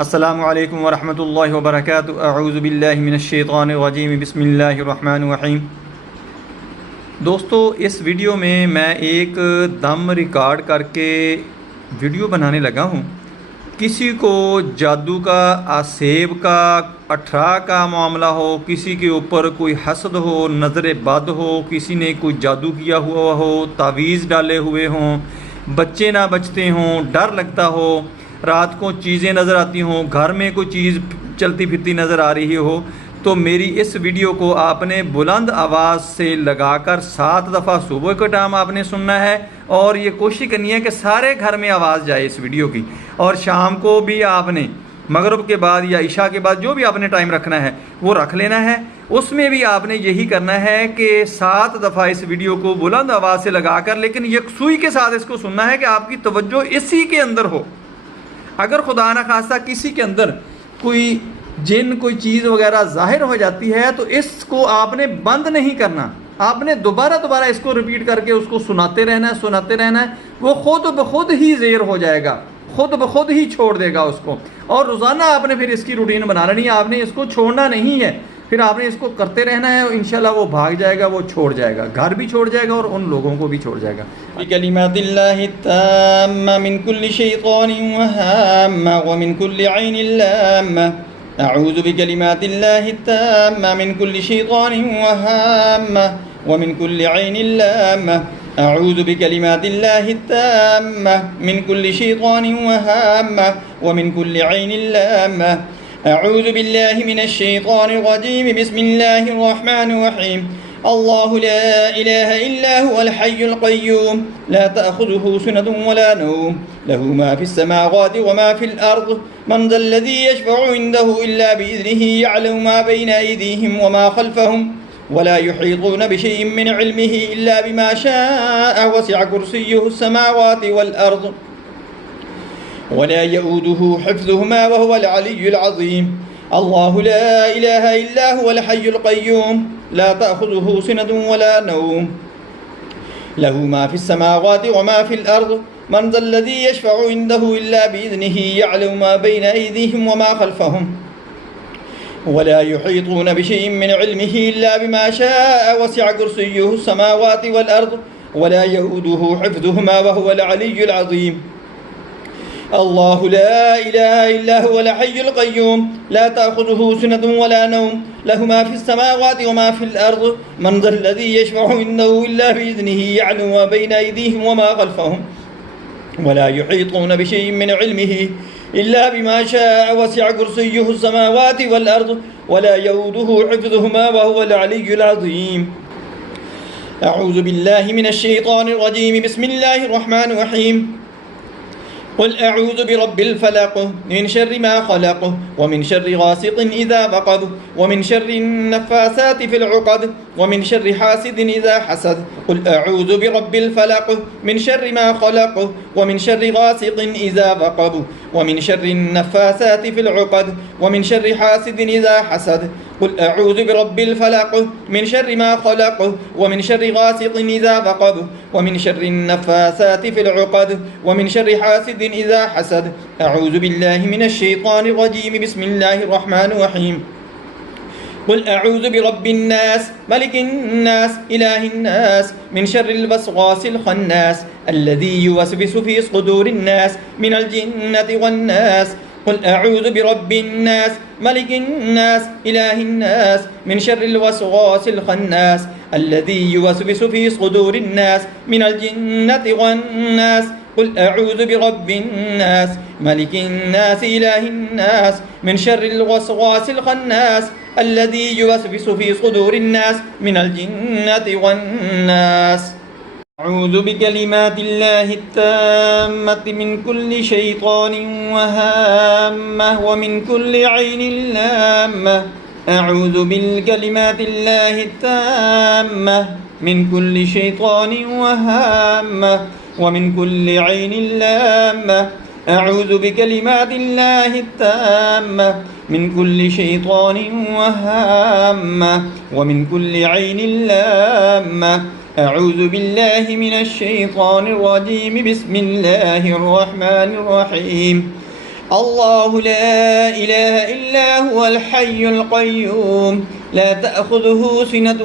अस्सलामु अलैकुम वरहमतुल्लाहि वबरकातुहू। अऊज़ु बिल्लाहि मिनश्शैतानिर्रजीम। बिस्मिल्लाहिर्रहमानिर्रहीम। दोस्तों, इस वीडियो में मैं एक दम रिकॉर्ड करके वीडियो बनाने लगा हूँ। किसी को जादू का, आसेब का, अठरा का मामला हो, किसी के ऊपर कोई हसद हो, नज़र बद हो, किसी ने कोई जादू किया हुआ हो, तावीज़ डाले हुए हों, बच्चे ना बचते हों, डर लगता हो, रात को चीज़ें नज़र आती हों, घर में कोई चीज़ चलती फिरती नज़र आ रही हो, तो मेरी इस वीडियो को आपने बुलंद आवाज़ से लगाकर 7 दफ़ा सुबह के टाइम आपने सुनना है। और ये कोशिश करनी है कि सारे घर में आवाज़ जाए इस वीडियो की। और शाम को भी आपने मगरिब के बाद या इशा के बाद जो भी आपने टाइम रखना है वो रख लेना है। उसमें भी आपने यही करना है कि 7 दफ़ा इस वीडियो को बुलंद आवाज़ से लगाकर, लेकिन यकसुई के साथ इसको सुनना है कि आपकी तवज्जो इसी के अंदर हो। अगर खुदा न खास्ता किसी के अंदर कोई जिन, कोई चीज़ वगैरह ज़ाहिर हो जाती है तो इसको आपने बंद नहीं करना, आपने दोबारा इसको रिपीट करके उसको सुनाते रहना है। वो खुद ब खुद ही ज़ेर हो जाएगा, खुद ब खुद ही छोड़ देगा उसको। और रोज़ाना आपने फिर इसकी रूटीन बना लेनी है, आपने इसको छोड़ना नहीं है। फिर आपने इसको करते रहना है, इंशाल्लाह वो भाग जाएगा, वो छोड़ जाएगा, घर भी छोड़ जाएगा और उन लोगों को भी छोड़ जाएगा। बिकलिमातिल्लाहि ताम्मा मिन कुल्लि शैतानिन व हाम्मा व मिन कुल्लि ऐनिन लाम्मा। अऊज़ु बिकलिमातिल्लाहि ताम्मा मिन कुल्लि शैतानिन व हाम्मा व मिन कुल्लि ऐनिन लाम्मा। अऊज़ु बिकलिमातिल्लाहि ताम्मा मिन कुल्लि शैतानिन व हाम्मा व मिन कुल्लि ऐनिन लाम्मा। अऊज़ु बिल्लाहि मिनश्शैतानिर्रजीम। बिस्मिल्लाहिर्रहमानिर्रहीम। अल्लाहु ला इलाहा इल्ला हुवल हय्युल क़य्यूम ला तअख़ुज़ुहु सिनतुन वला नौम लहु मा फ़िस समावाति व मा फ़िल अर्ज़ मन ज़ल्लज़ी यशफ़अु इंदहु इल्ला बिइज़निही यअलमु मा बैना अयदीहिम व मा ख़ल्फ़हुम वला युहीतूना बिशैइन मिन इल्मिही इल्ला बिमा शाअ वसिअ कुर्सियुहुस समावाति वल अर्ज़ वला यऊदुहु हिफ्ज़ुहुमा वहुवल अलिय्युल अज़ीम। अल्लाहु ला इलाहा इल्ला हुवल हय्युल क़य्यूम ला तअख़ुज़ुहु सिनतुन वला नौम लहु मा फ़िस समावाति व मा फ़िल अर्ज़ मन ज़ल्लज़ी यशफ़अु इंदहु इल्ला बिइज़निही यअलमु मा बैना अयदीहिम व मा ख़ल्फ़हुम वला युहीतूना बिशैइन मिन इल्मिही इल्ला बिमा शाअ वसिअ कुर्सियुहुस समावाति वल अर्ज़ वला यऊदुहु हिफ्ज़ुहुमा वहुवल अलिय्युल अज़ीम। अल्लाहु ला इलाहा इल्ला हुवल हय्युल क़य्यूम ला तअख़ुज़ुहु सिनतुन वला नौम लहु मा फ़िस समावाति व मा फ़िल अर्ज़ मन ज़ल्लज़ी यशफ़अु इंदहु इल्ला बिइज़निही यअलमु मा बैना अयदीहिम व मा ख़ल्फ़हुम वला युहीतूना बिशैइन मिन इल्मिही इल्ला बिमा शाअ वसिअ कुर्सियुहुस समावाति वल अर्ज़ वला यऊदुहु हिफ्ज़ुहुमा वहुवल अलिय्युल अज़ीम। अऊज़ु बिल्लाहि मिनश्शैतानिर्रजीम। बिस्मिल्लाहिर्रहमानिर्रहीम। क़ुल अऊज़ु बिरब्बिल फ़लक़ मिन शर्रि मा ख़लक़ व मिन शर्रि गासिक़िन इज़ा वक़ब व मिन शर्रि नफ़्फ़ासाति फ़िल उक़द व मिन शर्रि हासिदिन इज़ा हसद। क़ुल अऊज़ु बिरब्बिल फ़लक़ मिन शर्रि मा ख़लक़ व मिन शर्रि गासिक़िन इज़ा वक़ब व मिन शर्रि नफ़्फ़ासाति फ़िल उक़द व मिन शर्रि हासिदिन इज़ा हसद। क़ुल अऊज़ु बिरब्बिल फ़लक़ मिन शर्रि मा ख़लक़ व मिन शर्रि गासिक़िन इज़ा वक़ब व मिन शर्रि नफ़्फ़ासाति फ़िल उक़द व मिन शर्रि हासिदिन इज़ा हसद। अऊज़ु बिल्लाहि मिनश्शैतानिर्रजीम। बिस्मिल्लाहिर्रहमानिर्रहीम। क़ुल अऊज़ु बिरब्बिन्नास मलिकिन्नास इलाहिन्नास मिन शर्रिल वस्वासिल ख़न्नास अल्लज़ी युवस्विसु फ़ी सुदूरिन्नास मिनल जिन्नति वन्नास। क़ुल अऊज़ु बिरब्बिन्नास मलिकिन्नास इलाहिन्नास मिन शर्रिल वस्वासिल ख़न्नास अल्लज़ी युवस्विसु फ़ी सुदूरिन्नास मिनल जिन्नति वन्नास। क़ुल अऊज़ु बिरब्बिन्नास मलिकिन्नास इलाहिन्नास मिन शर्रिल वस्वासिल ख़न्नास अल्लज़ी युवस्विसु फ़ी सुदूरिन्नास मिनल जिन्नति वन्नास। अऊज़ु बिकलिमातिल्लाहि ताम्मति मिन कुल्लि शैतानिन व हाम्मा व मिन कुल्लि ऐनिन लाम्मा। अऊज़ु बिकलिमातिल्लाहि ताम्मा मिन कुल्लि शैतानिन व हाम्मा व मिन कुल्लि ऐनिन लाम्मा। अऊज़ु बिकलिमातिल्लाहि ताम्मा मिन कुल्लि शैतानिन व हाम्मा व मिन कुल्लि ऐनिन लाम्मा। अऊज़ु बिल्लाहि मिनश्शैतानिर्रजीम। बिस्मिल्लाहिर्रहमानिर्रहीम। الله لا إله إلا هو الحي القيوم لا تأخذه سنة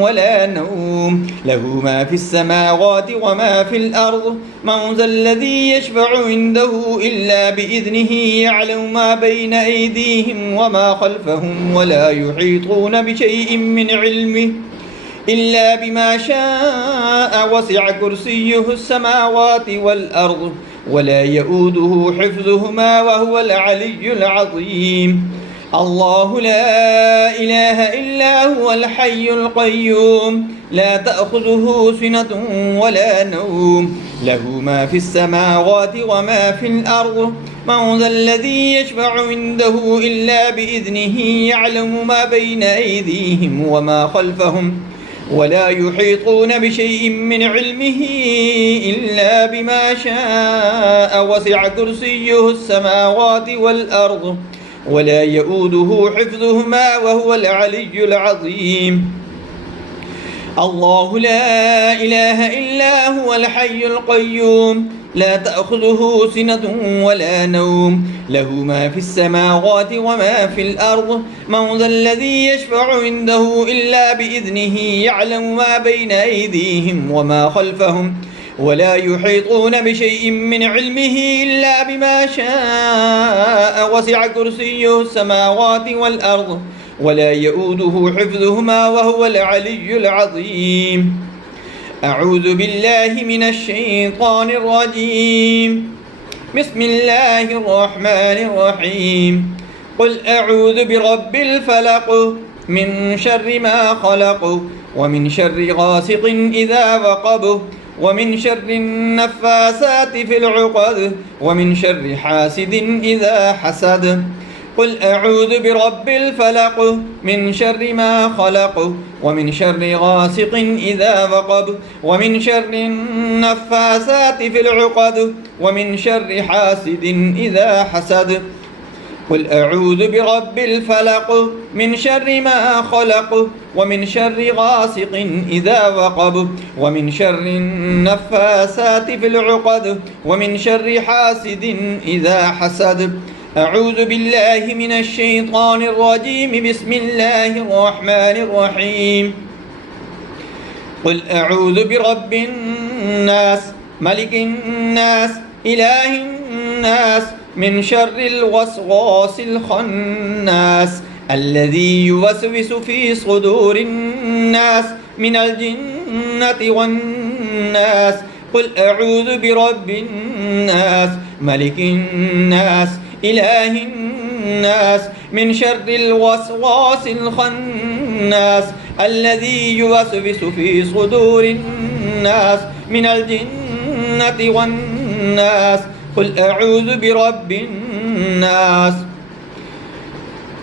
ولا نوم له ما في السماوات وما في الأرض من ذا الذي يشفع عنده إلا بإذنه يعلم ما بين أيديهم وما خلفهم ولا يحيطون بشيء من علمه إلا بما شاء وسع كرسيه السماوات والأرض ولا يؤوده حفظهما وهو العلي العظيم الله لا إله إلا هو الحي القيوم لا تأخذه سنة ولا نوم له ما في السماوات وما في الأرض من ذا الذي يشفع عنده إلا بإذنه يعلم ما بين أيديهم وما خلفهم ولا يحيطون بشيء من علمه إلا بما شاء وسع كرسيه السماوات والأرض ولا يؤوده حفظهما وهو العلي العظيم الله لا إله إلا هو الحي القيوم لا تأخذه سنة ولا نوم له ما في السماوات وما في الأرض من ذا الذي يشفع عنده إلا بإذنه يعلم ما بين أيديهم وما خلفهم ولا يحيطون بشيء من علمه إلا بما شاء وسع كرسيه السماوات والأرض ولا يؤوده حفظهما وهو العلي العظيم أعوذ بالله من الشيطان الرجيم بسم الله الرحمن الرحيم قل أعوذ برب الفلق من شر ما خلق ومن شر غاسق إذا وقب ومن شر النفاسات في العقد ومن شر حاسد إذا حسد قل أعوذ برب الفلق من شر ما خلق ومن شر غاسق إذا وقب ومن شر النفاسات في العقد ومن شر حاسد إذا حسد قل أعوذ برب الفلق من شر ما خلق ومن شر غاسق إذا وقب ومن شر النفاسات في العقد ومن شر حاسد إذا حسد أعوذ بالله من الشيطان الرجيم بسم الله الرحمن الرحيم قل أعوذ برب الناس ملك الناس إله الناس من شر الوسواس الخناس الذي يوسوس في صدور الناس من الجنة والناس قل أعوذ برب الناس ملك الناس إله الناس من شر الوسواس الخناس الذي يوسوس في صدور الناس من الجنة والناس قل أعوذ برب الناس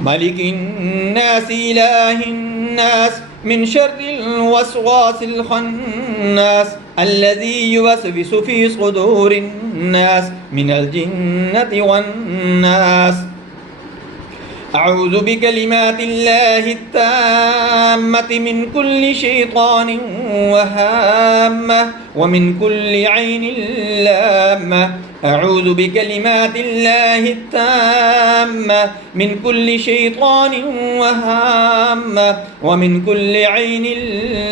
ملك الناس إله الناس من شر الوسواس الخناس الذي يوسوس في صدور الناس من الجنة والناس أعوذ بكلمات الله التامة من كل شيطان وهامة ومن كل عين لامة أعوذ بكلمات الله التامة من كل شيطان وهامة ومن كل عين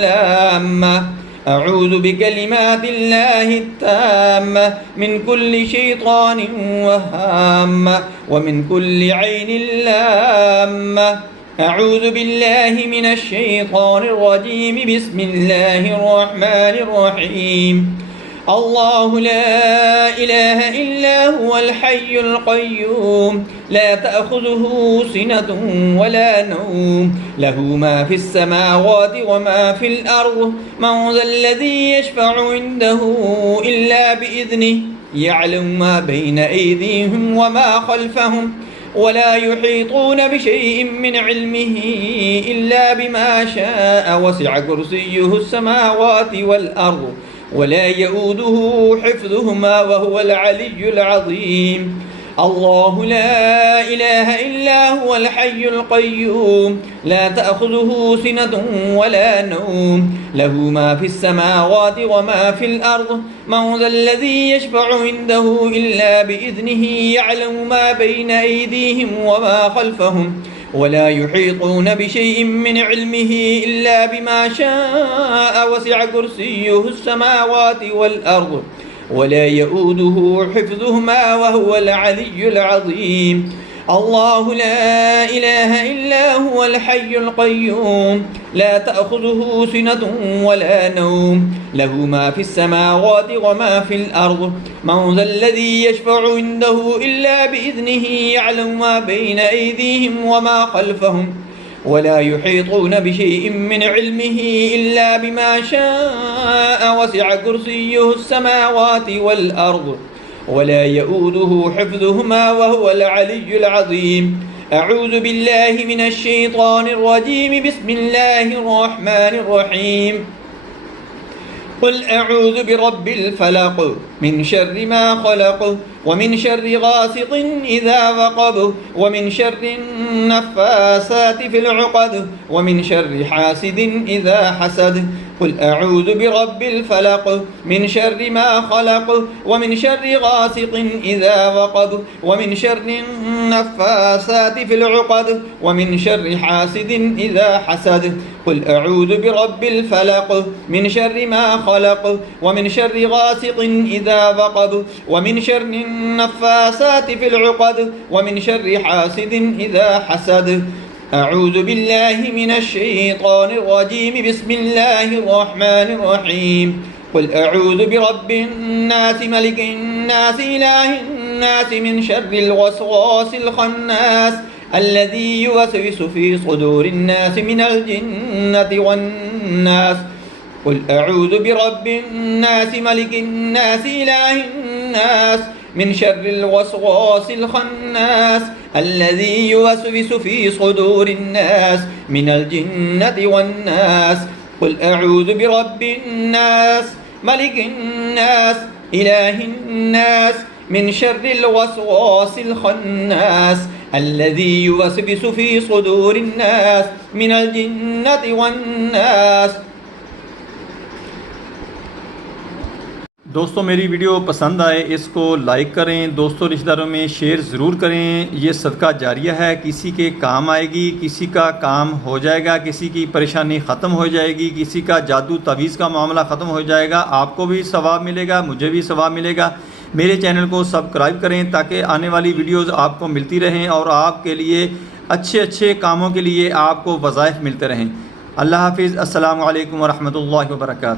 لامة أعوذ بكلمات الله التامة من كل شيطان وهامة ومن كل عين لامة أعوذ بالله من الشيطان الرجيم بسم الله الرحمن الرحيم الله لا إله إلا هو الحي القيوم لا تأخذه سنة ولا نوم له ما في السماوات وما في الأرض من ذا الذي يشفع عنده إلا بإذنه يعلم ما بين أيديهم وما خلفهم ولا يحيطون بشيء من علمه إلا بما شاء وسع كرسيه السماوات والأرض ولا يؤوده حفظهما وهو العلي العظيم अल्लाहु ला इलाहा इल्ला हुवल हय्युल क़य्यूम ला तअख़ुज़ुहु सिनतुन वला नौम लहू मा फ़िस समावाति व मा फ़िल अर्ज़ मन ज़ल्लज़ी यशफ़अु इंदहु इल्ला बिइज़्निही यअलमु मा बैना अयदीहिम व मा ख़ल्फ़हुम वला युहीतून बिशैइन मिन इल्मिही इल्ला बिमा शाअ वसिअ कुर्सियुहुस समावाति वल अर्ज़ वला यऊदुहु हिफ्ज़ुहुमा वहुवल अलिय्युल अज़ीम अल्लाहु ला इलाहा इल्ला हुवल हय्युल क़य्यूम ला तअख़ुज़ुहु सिनतुन वला नौम लहू मा फ़िस समावाति व मा फ़िल अर्ज़ मन ज़ल्लज़ी यशफ़अु इंदहु इल्ला बिइज़्निही यअलमु मा बैना अयदीहिम व मा ख़ल्फ़हुम वला युहीतून बिशैइन मिन इल्मिही इल्ला बिमा शाअ वसिअ कुर्सियुहुस समावाति वल अर्ज़ वला यऊदुहु हिफ्ज़ुहुमा वहुवल अलिय्युल अज़ीम अऊज़ु बिल्लाहि मिनश शैतानिर रजीम बिस्मिल्लाहिर रहमानिर रहीम क़ुल अऊज़ु बिरब्बिल फ़लक़ मिन शर्रि मा ख़लक़ व मिन शर्रि गासिक़िन इज़ा वक़ब व मिन शर्रि नफ़्फ़ासाति फ़िल उक़द व मिन शर्रि हासिदिन इज़ा हसद क़ुल अऊज़ु बिरब्बिल फ़लक़ मिन शर्रि मा ख़लक़ व मिन शर्रि गासिक़िन इज़ा वक़ब व मिन शर्रि नफ़्फ़ासाति फ़िल उक़द व मिन शर्रि हासिदिन इज़ा हसद क़ुल अऊज़ु बिरब्बिल फ़लक़ मिन शर्रि मा ख़लक़ व मिन शर्रि गासिक़िन इज़ा वक़ब व मिन शर्रि नफ़्फ़ासाति फ़िल उक़द व मिन शर्रि हासिदिन इज़ा हसद अऊज़ु बिल्लाहि मिनश शैतानिर रजीम बिस्मिल्लाहिर रहमानिर रहीम क़ुल अऊज़ु बिरब्बिन नास मलिकिन नास इलाहिन नास मिन शर्रिल वस्वासिल ख़न्नास अल्लज़ी युवस्विसु फ़ी सुदूरिन नास मिनल जिन्नति वन नास क़ुल अऊज़ु बिरब्बिन नास मलिकिन नास इलाहिन नास मिन शर्रिल वस्वासिल ख़न्नास अल्लज़ी युवस्विसु फ़ी सुदूरिन नास मिनल जिन्नति वन नास क़ुल अऊज़ु बिरब्बिन नास मलिकिन नास इलाहिन नास मिन शर्रिल वस्वासिल ख़न्नास अल्लज़ी युवस्विसु फ़ी सुदूरिन नास मिनल जिन्नति वन नास। दोस्तों मेरी वीडियो पसंद आए इसको लाइक करें, दोस्तों रिश्तेदारों में शेयर ज़रूर करें। ये सदका जारिया है, किसी के काम आएगी, किसी का काम हो जाएगा, किसी की परेशानी ख़त्म हो जाएगी, किसी का जादू तवीज़ का मामला ख़त्म हो जाएगा। आपको भी सवाब मिलेगा, मुझे भी सवाब मिलेगा। मेरे चैनल को सब्सक्राइब करें ताकि आने वाली वीडियोज़ आपको मिलती रहें और आपके लिए अच्छे अच्छे कामों के लिए आपको वज़ाइफ मिलते रहें। अल्लाह हाफ़िज़। अस्सलामु अलैकुम व रहमतुल्लाहि व बरकातुहू।